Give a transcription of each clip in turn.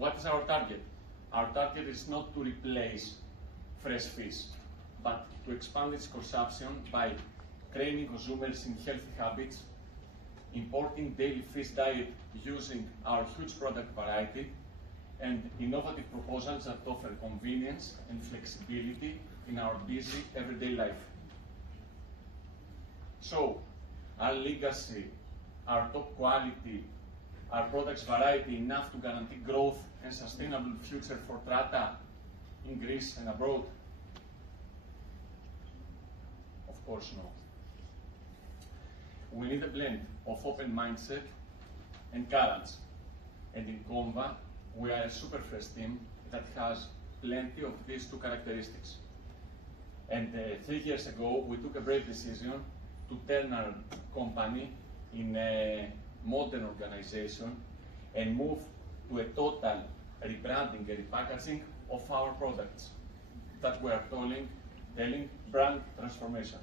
What is our target? Our target is not to replace fresh fish, but to expand its consumption by training consumers in healthy habits, importing daily fish diet using our huge product variety, and innovative proposals that offer convenience and flexibility in our busy everyday life. So, our legacy, our top quality, our products variety enough to guarantee growth and sustainable future for Trata in Greece and abroad? Of course no. We need a blend of open mindset and courage. And in Comva, we are a super fresh team that has plenty of these two characteristics. And 3 years ago, we took a brave decision to turn our company in a modern organization and move to a total rebranding and repackaging of our products that we are telling brand transformation.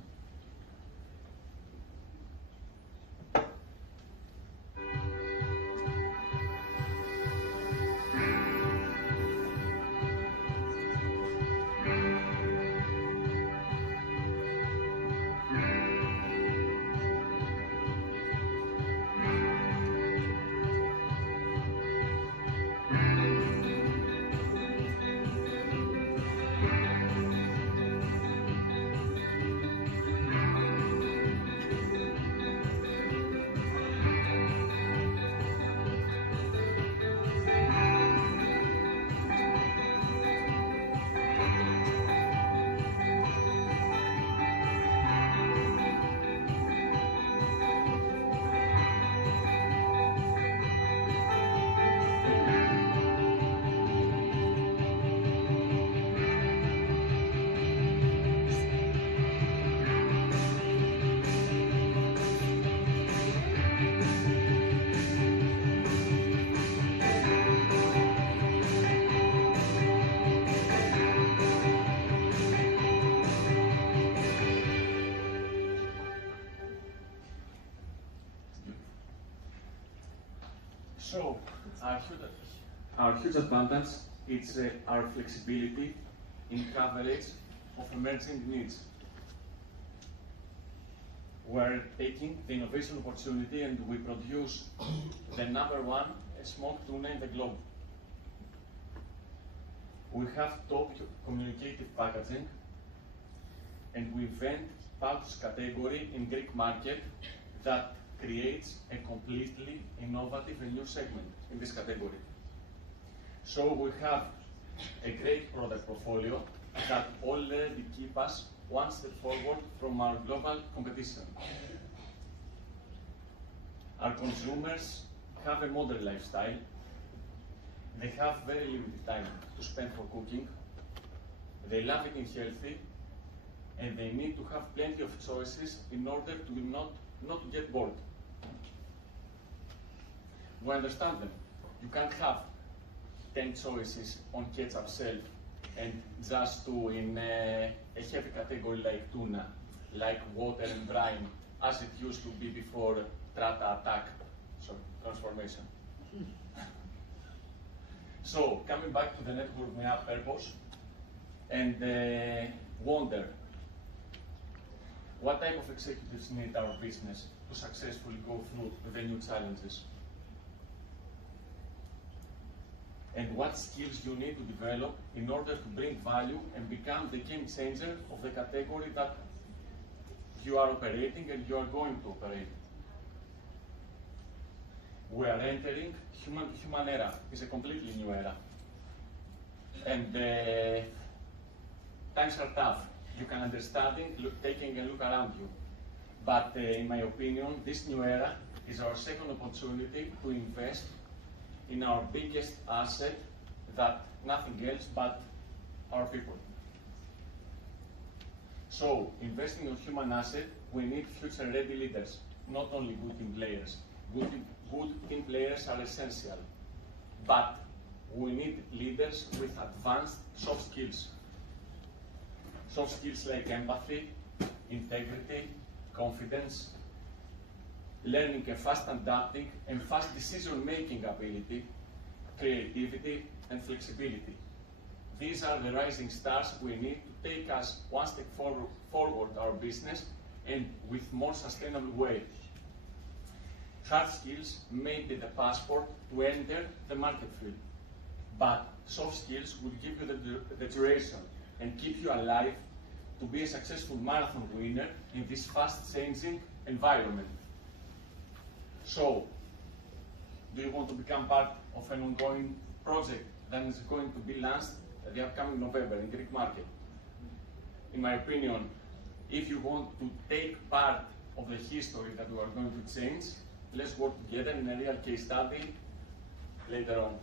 So, our huge advantage is our flexibility in coverage of emerging needs. We're taking the innovation opportunity and we produce the #1 smoked tuna in the globe. We have top communicative packaging and we invent pouch category in Greek market that creates a completely innovative and new segment in this category. So we have a great product portfolio that already keep us one step forward from our global competition. Our consumers have a modern lifestyle. They have very limited time to spend for cooking. They love eating healthy, and they need to have plenty of choices in order to not to get bored. We understand them. You can't have 10 choices on ketchup shelf and just two in a heavy category like tuna, like water and brine, as it used to be before Trata attack, transformation. So, coming back to the network purpose and wonder, what type of executives need our business to successfully go through the new challenges? And what skills you need to develop in order to bring value and become the game changer of the category that you are operating and you are going to operate. We are entering human era. It's a completely new era. And times are tough. You can understand it, taking a look around you. But in my opinion, this new era is our second opportunity to invest in our biggest asset, that nothing else but our people. So, investing in human asset, we need future-ready leaders, not only good team players. Good team players are essential, but we need leaders with advanced soft skills. Soft skills like empathy, integrity, confidence, learning and fast adapting and fast decision-making ability, creativity, and flexibility. These are the rising stars we need to take us one step forward our business and with more sustainable way. Hard skills may be the passport to enter the market field, but soft skills will give you the duration and keep you alive to be a successful marathon winner in this fast-changing environment. So, do you want to become part of an ongoing project that is going to be launched the upcoming November in Greek market? In my opinion, if you want to take part of the history that we are going to change, let's work together in a real case study later on.